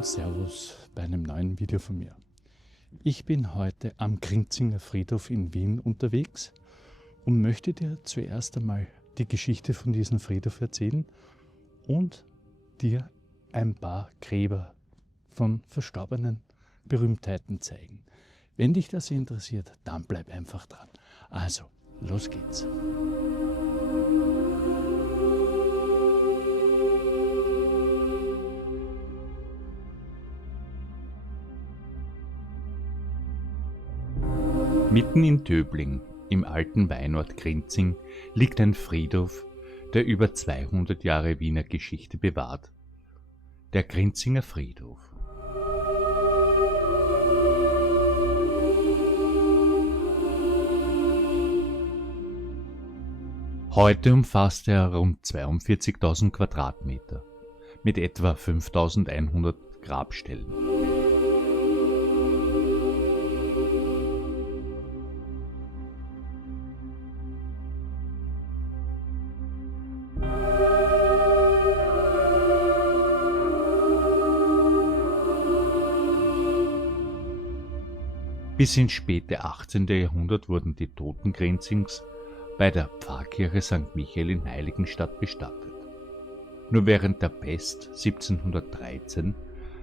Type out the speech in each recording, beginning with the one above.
und Servus bei einem neuen Video von mir. Ich bin heute am Grinzinger Friedhof in Wien unterwegs und möchte dir zuerst einmal die Geschichte von diesem Friedhof erzählen und dir ein paar Gräber von verstorbenen Berühmtheiten zeigen. Wenn dich das interessiert, dann bleib einfach dran. Also, los geht's. Mitten in Döbling, im alten Weinort Grinzing, liegt ein Friedhof, der über 200 Jahre Wiener Geschichte bewahrt. Der Grinzinger Friedhof. Heute umfasst er rund 42.000 Quadratmeter mit etwa 5.100 Grabstellen. Bis ins späte 18. Jahrhundert wurden die Toten Grinzings bei der Pfarrkirche St. Michael in Heiligenstadt bestattet. Nur während der Pest 1713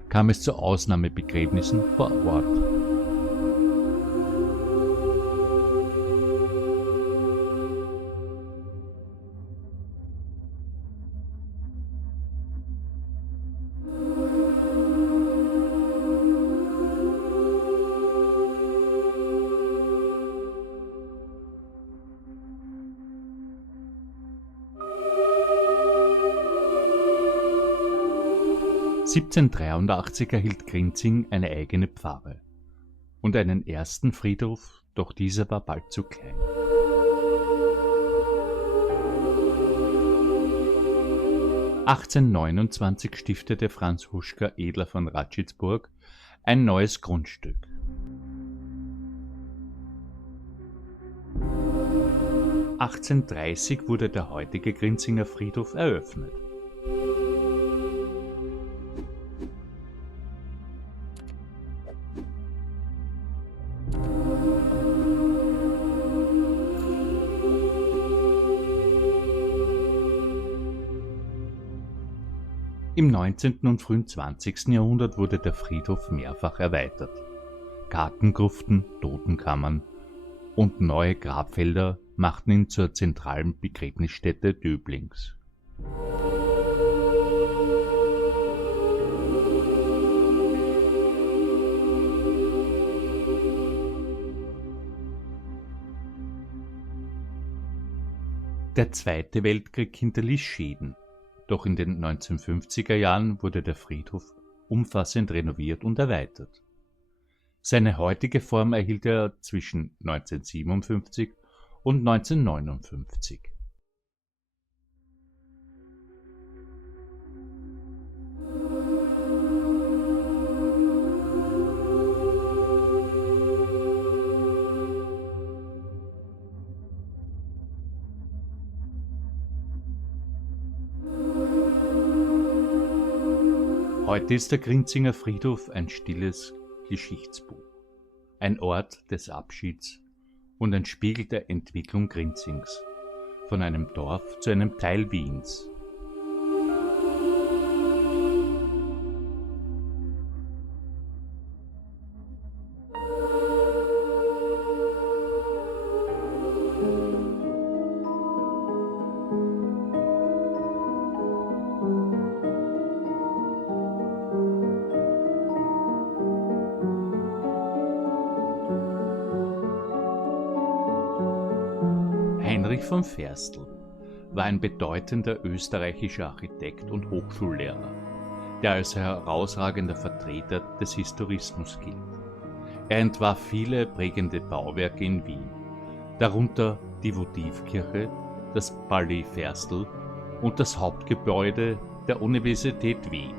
kam es zu Ausnahmebegräbnissen vor Ort. (1783) erhielt Grinzing eine eigene Pfarre und einen ersten Friedhof, doch dieser war bald zu klein. (1829) stiftete Franz Huschka Edler von Ratschitz-Burg ein neues Grundstück. (1830) wurde der heutige Grinzinger Friedhof eröffnet. Im 19. und frühen 20. Jahrhundert wurde der Friedhof mehrfach erweitert. Gartengruften, Totenkammern und neue Grabfelder machten ihn zur zentralen Begräbnisstätte Döblings. Der Zweite Weltkrieg hinterließ Schäden. Doch in den 1950er Jahren wurde der Friedhof umfassend renoviert und erweitert. Seine heutige Form erhielt er zwischen 1957 und 1959. Heute ist der Grinzinger Friedhof ein stilles Geschichtsbuch, ein Ort des Abschieds und ein Spiegel der Entwicklung Grinzings, von einem Dorf zu einem Teil Wiens. Heinrich von Ferstel war ein bedeutender österreichischer Architekt und Hochschullehrer, der als herausragender Vertreter des Historismus gilt. Er entwarf viele prägende Bauwerke in Wien, darunter die Votivkirche, das Palais Ferstel und das Hauptgebäude der Universität Wien.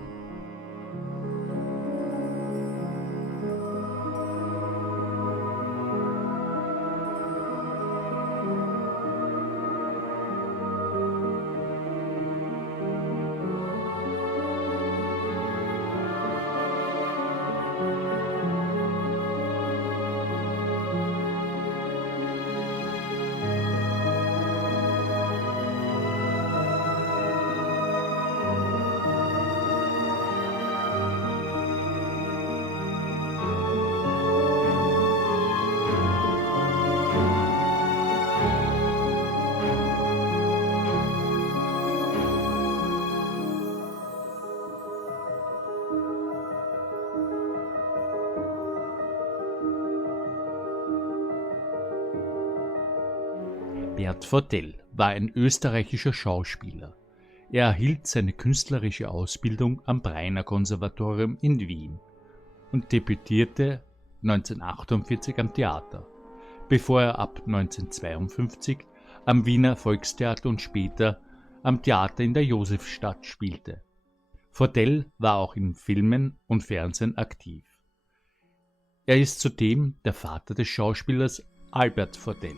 Albert Vordell war ein österreichischer Schauspieler. Er erhielt seine künstlerische Ausbildung am Breiner Konservatorium in Wien und debütierte 1948 am Theater, bevor er ab 1952 am Wiener Volkstheater und später am Theater in der Josefstadt spielte. Vordell war auch in Filmen und Fernsehen aktiv. Er ist zudem der Vater des Schauspielers Albert Vordell.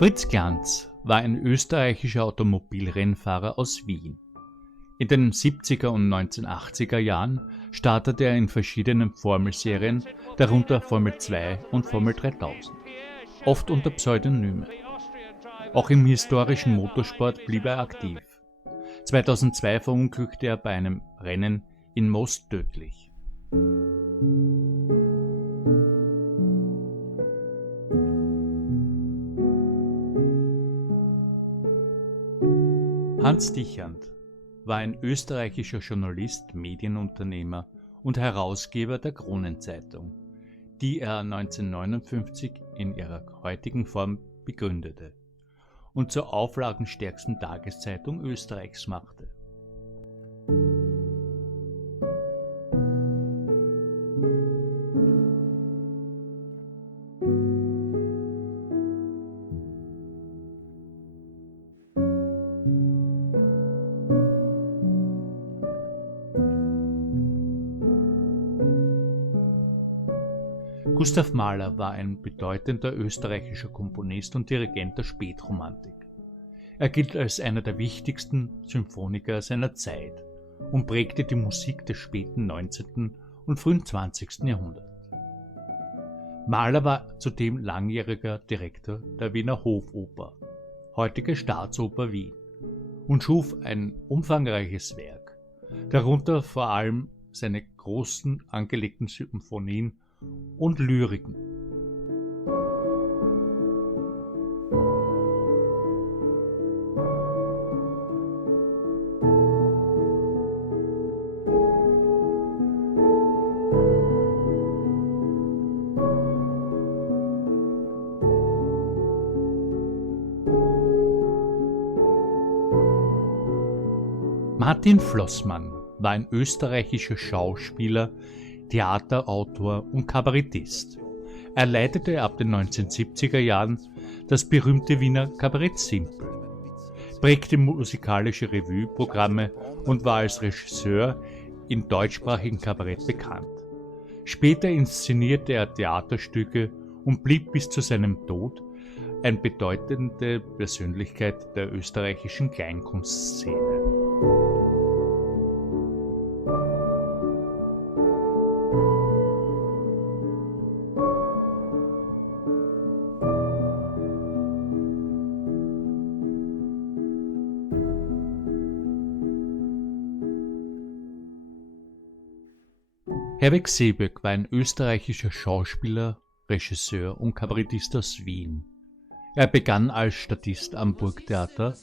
Fritz Glanz war ein österreichischer Automobilrennfahrer aus Wien. In den 70er und 1980er Jahren startete er in verschiedenen Formelserien, darunter Formel 2 und Formel 3000, oft unter Pseudonymen. Auch im historischen Motorsport blieb er aktiv. 2002 verunglückte er bei einem Rennen in Most tödlich. Hans Dichand war ein österreichischer Journalist, Medienunternehmer und Herausgeber der Kronenzeitung, die er 1959 in ihrer heutigen Form begründete und zur auflagenstärksten Tageszeitung Österreichs machte. Gustav Mahler war ein bedeutender österreichischer Komponist und Dirigent der Spätromantik. Er gilt als einer der wichtigsten Symphoniker seiner Zeit und prägte die Musik des späten 19. und frühen 20. Jahrhunderts. Mahler war zudem langjähriger Direktor der Wiener Hofoper, heutige Staatsoper Wien, und schuf ein umfangreiches Werk, darunter vor allem seine großen angelegten Symphonien und Lyriken. Martin Flossmann war ein österreichischer Schauspieler, Theaterautor und Kabarettist. Er leitete ab den 1970er Jahren das berühmte Wiener Kabarett Simpel, prägte musikalische Revue-Programme und war als Regisseur im deutschsprachigen Kabarett bekannt. Später inszenierte er Theaterstücke und blieb bis zu seinem Tod eine bedeutende Persönlichkeit der österreichischen Kleinkunstszene. Herweg Seeböck war ein österreichischer Schauspieler, Regisseur und Kabarettist aus Wien. Er begann als Statist am Burgtheater,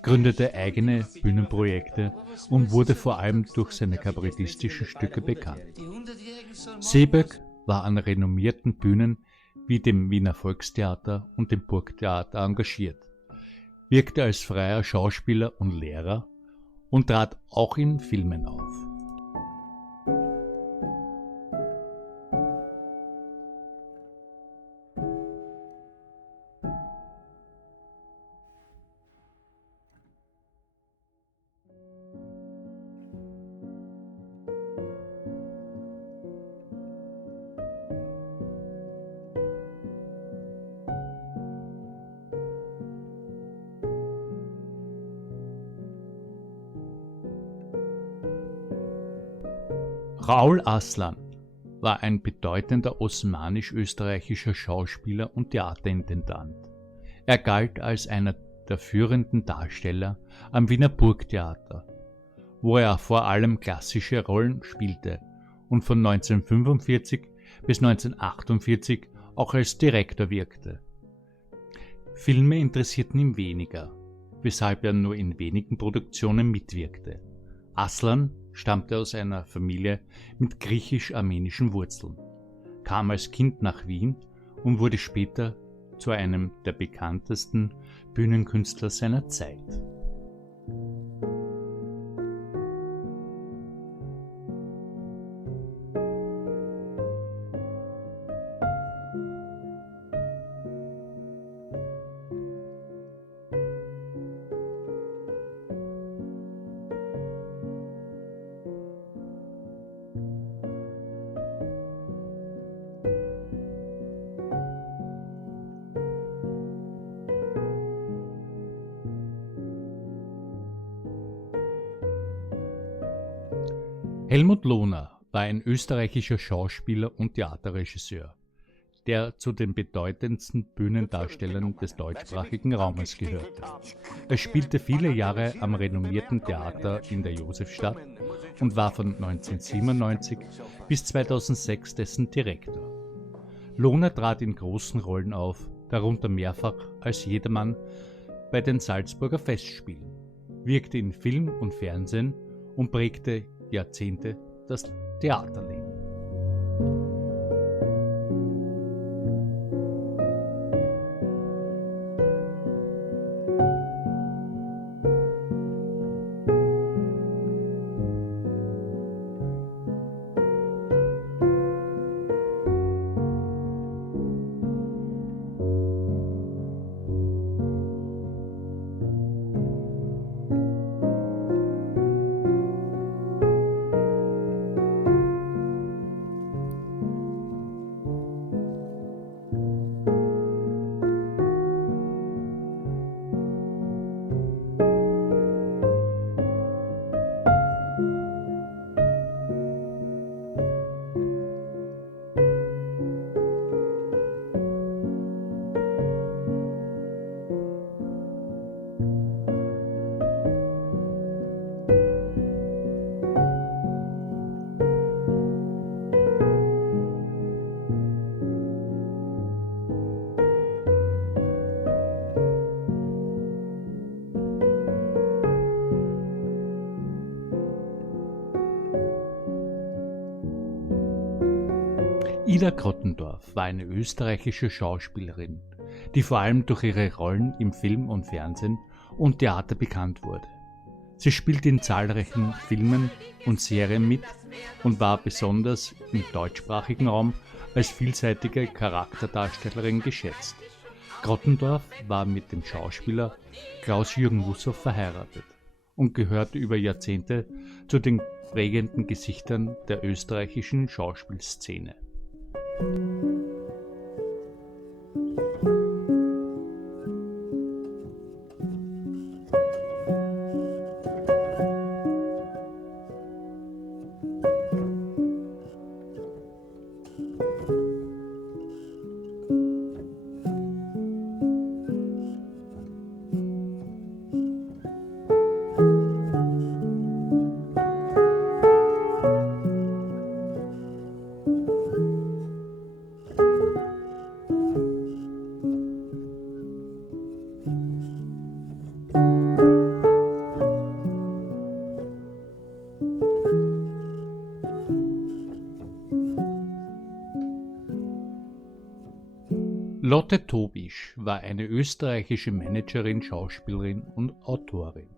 gründete eigene Bühnenprojekte und wurde vor allem durch seine kabarettistischen Stücke bekannt. Seeböck war an renommierten Bühnen wie dem Wiener Volkstheater und dem Burgtheater engagiert, wirkte als freier Schauspieler und Lehrer und trat auch in Filmen auf. Raoul Aslan war ein bedeutender osmanisch-österreichischer Schauspieler und Theaterintendant. Er galt als einer der führenden Darsteller am Wiener Burgtheater, wo er vor allem klassische Rollen spielte und von 1945 bis 1948 auch als Direktor wirkte. Filme interessierten ihn weniger, weshalb er nur in wenigen Produktionen mitwirkte. Aslan stammte aus einer Familie mit griechisch-armenischen Wurzeln, kam als Kind nach Wien und wurde später zu einem der bekanntesten Bühnenkünstler seiner Zeit. Helmut Lohner war ein österreichischer Schauspieler und Theaterregisseur, der zu den bedeutendsten Bühnendarstellern des deutschsprachigen Raumes gehörte. Er spielte viele Jahre am renommierten Theater in der Josefstadt und war von 1997 bis 2006 dessen Direktor. Lohner trat in großen Rollen auf, darunter mehrfach als Jedermann bei den Salzburger Festspielen, wirkte in Film und Fernsehen und prägte Jahrzehnte das Theaterleben. Ida Grottendorff war eine österreichische Schauspielerin, die vor allem durch ihre Rollen im Film und Fernsehen und Theater bekannt wurde. Sie spielte in zahlreichen Filmen und Serien mit und war besonders im deutschsprachigen Raum als vielseitige Charakterdarstellerin geschätzt. Grottendorff war mit dem Schauspieler Klaus-Jürgen Wussow verheiratet und gehörte über Jahrzehnte zu den prägenden Gesichtern der österreichischen Schauspielszene. Lotte Tobisch war eine österreichische Managerin, Schauspielerin und Autorin,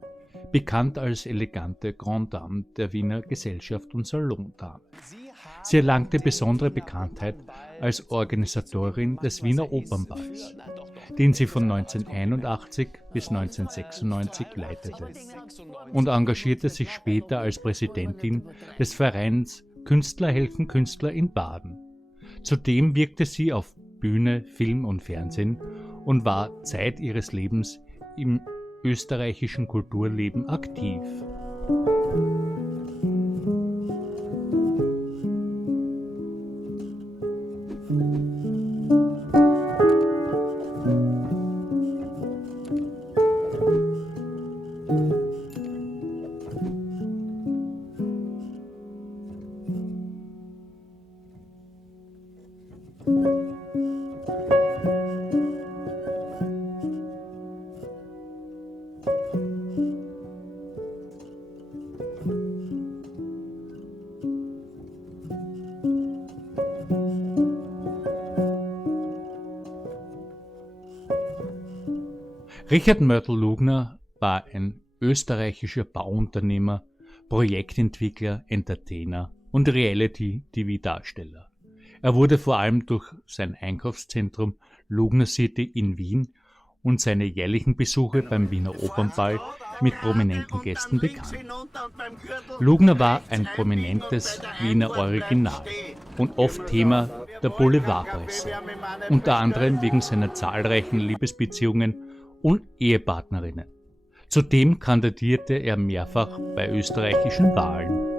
bekannt als elegante Grande Dame der Wiener Gesellschaft und Salondame. Sie erlangte besondere Bekanntheit als Organisatorin des Wiener Opernballs, den sie von 1981 bis 1996 leitete, und engagierte sich später als Präsidentin des Vereins Künstler helfen Künstler in Baden. Zudem wirkte sie auf Bühne, Film und Fernsehen und war Zeit ihres Lebens im österreichischen Kulturleben aktiv. Richard Mörtel-Lugner war ein österreichischer Bauunternehmer, Projektentwickler, Entertainer und Reality-TV-Darsteller. Er wurde vor allem durch sein Einkaufszentrum Lugner City in Wien und seine jährlichen Besuche beim Wiener Opernball mit prominenten Gästen bekannt. Lugner war ein prominentes Wiener Original und oft Thema der Boulevardpresse, unter anderem wegen seiner zahlreichen Liebesbeziehungen und Ehepartnerinnen. Zudem kandidierte er mehrfach bei österreichischen Wahlen.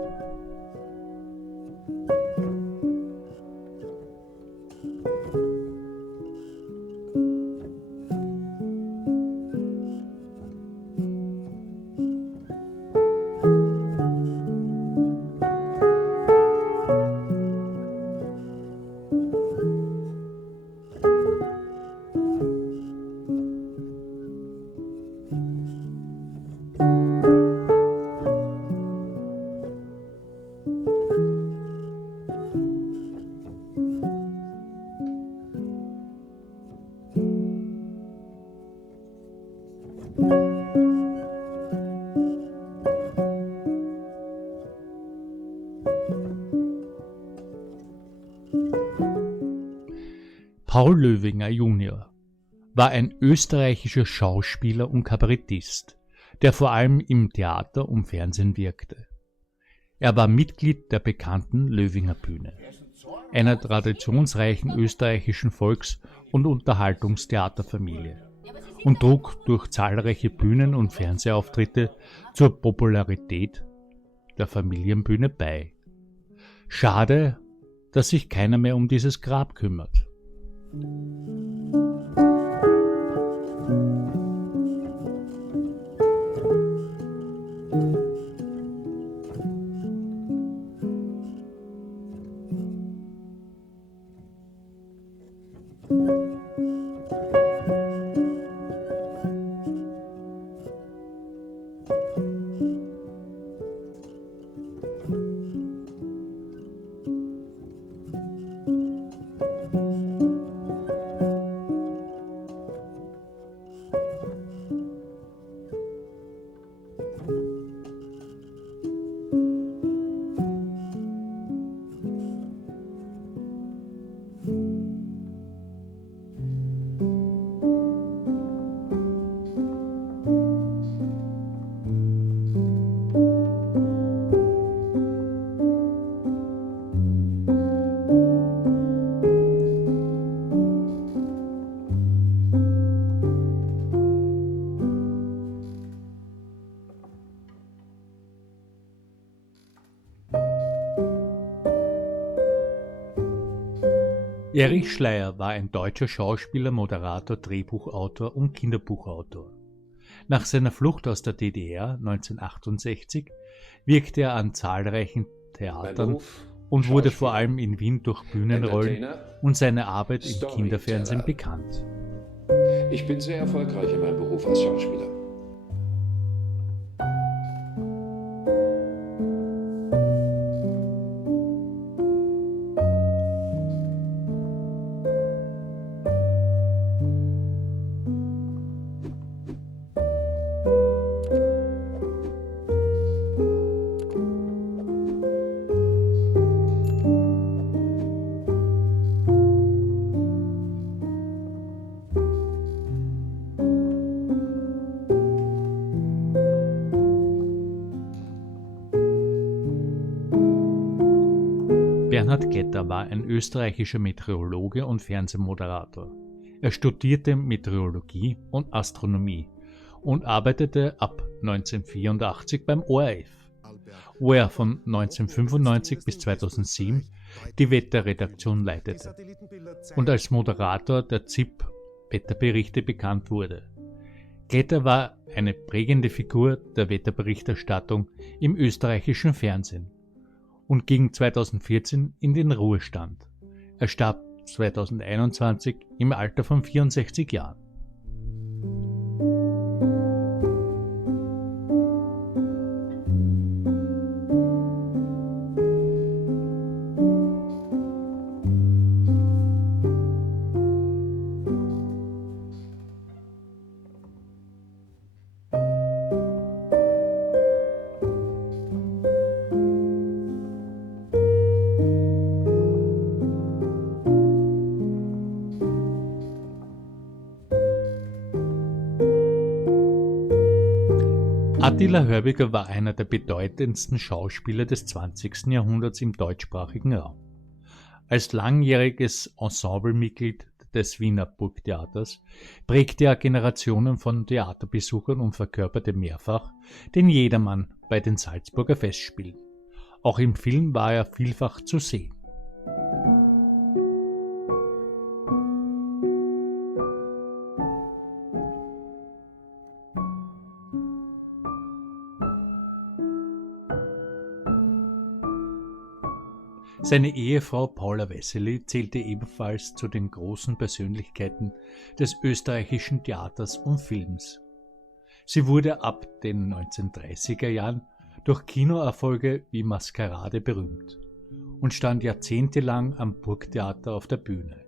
Paul Löwinger junior war ein österreichischer Schauspieler und Kabarettist, der vor allem im Theater und Fernsehen wirkte. Er war Mitglied der bekannten Löwinger Bühne, einer traditionsreichen österreichischen Volks- und Unterhaltungstheaterfamilie, und trug durch zahlreiche Bühnen- und Fernsehauftritte zur Popularität der Familienbühne bei. Schade, dass sich keiner mehr um dieses Grab kümmert. Erich Schleyer war ein deutscher Schauspieler, Moderator, Drehbuchautor und Kinderbuchautor. Nach seiner Flucht aus der DDR 1968 wirkte er an zahlreichen Theatern und wurde vor allem in Wien durch Bühnenrollen und seine Arbeit im Kinderfernsehen bekannt. Ich bin sehr erfolgreich in meinem Beruf als Schauspieler. Bernhard Getter war ein österreichischer Meteorologe und Fernsehmoderator. Er studierte Meteorologie und Astronomie und arbeitete ab 1984 beim ORF, wo er von 1995 bis 2007 die Wetterredaktion leitete und als Moderator der ZIP Wetterberichte bekannt wurde. Getter war eine prägende Figur der Wetterberichterstattung im österreichischen Fernsehen und ging 2014 in den Ruhestand. Er starb 2021 im Alter von 64 Jahren. Attila Hörbiger war einer der bedeutendsten Schauspieler des 20. Jahrhunderts im deutschsprachigen Raum. Als langjähriges Ensemblemitglied des Wiener Burgtheaters prägte er Generationen von Theaterbesuchern und verkörperte mehrfach den Jedermann bei den Salzburger Festspielen. Auch im Film war er vielfach zu sehen. Seine Ehefrau Paula Wessely zählte ebenfalls zu den großen Persönlichkeiten des österreichischen Theaters und Films. Sie wurde ab den 1930er Jahren durch Kinoerfolge wie Maskerade berühmt und stand jahrzehntelang am Burgtheater auf der Bühne.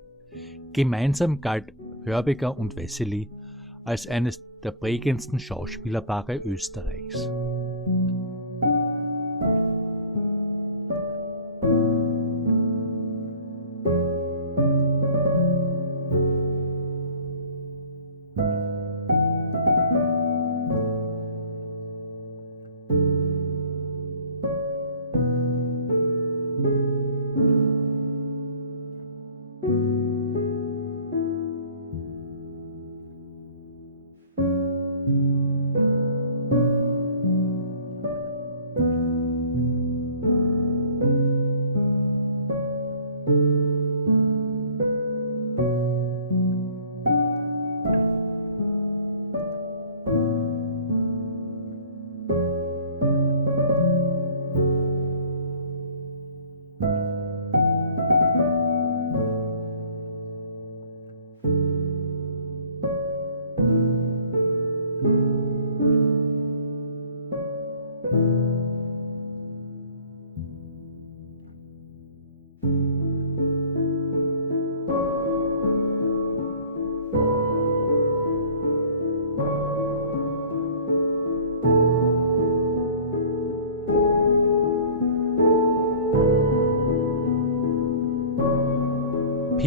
Gemeinsam galt Hörbiger und Wessely als eines der prägendsten Schauspielerpaare Österreichs.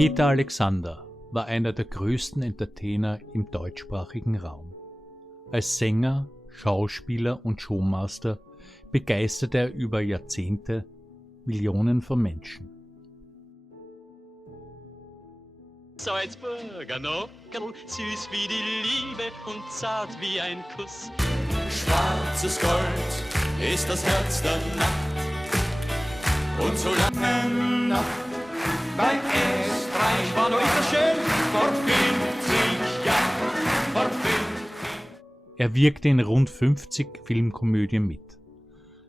Peter Alexander war einer der größten Entertainer im deutschsprachigen Raum. Als Sänger, Schauspieler und Showmaster begeisterte er über Jahrzehnte Millionen von Menschen. Salzburger Nockerl, süß wie die Liebe und zart wie ein Kuss. Schwarzes Gold ist das Herz der Nacht und so lange Nacht bei Österreich war noch immer schön vor 50 Jahren, vor 50. Er wirkte in rund 50 Filmkomödien mit,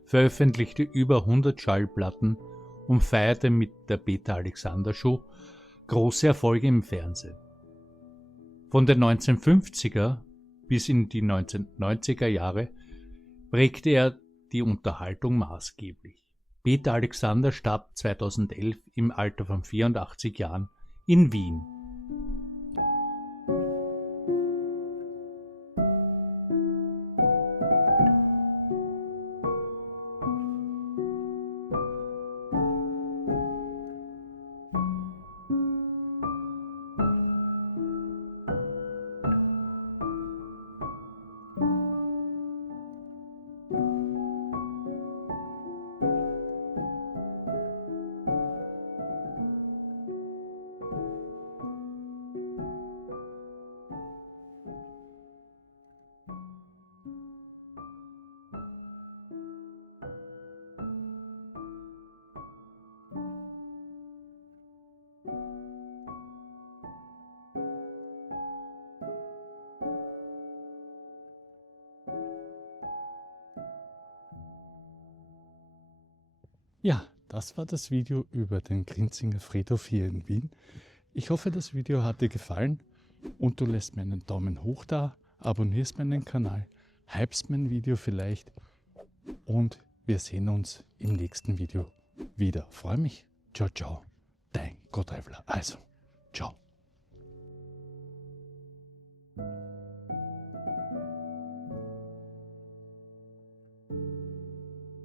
veröffentlichte über 100 Schallplatten und feierte mit der Peter Alexander Show große Erfolge im Fernsehen. Von den 1950er bis in die 1990er Jahre prägte er die Unterhaltung maßgeblich. Peter Alexander starb 2011 im Alter von 84 Jahren in Wien. Ja, das war das Video über den Grinzinger Friedhof hier in Wien. Ich hoffe, das Video hat dir gefallen und du lässt mir einen Daumen hoch da, abonnierst meinen Kanal, hypst mein Video vielleicht und wir sehen uns im nächsten Video wieder. Freue mich. Ciao, ciao. Dein Gotteifler. Also, ciao.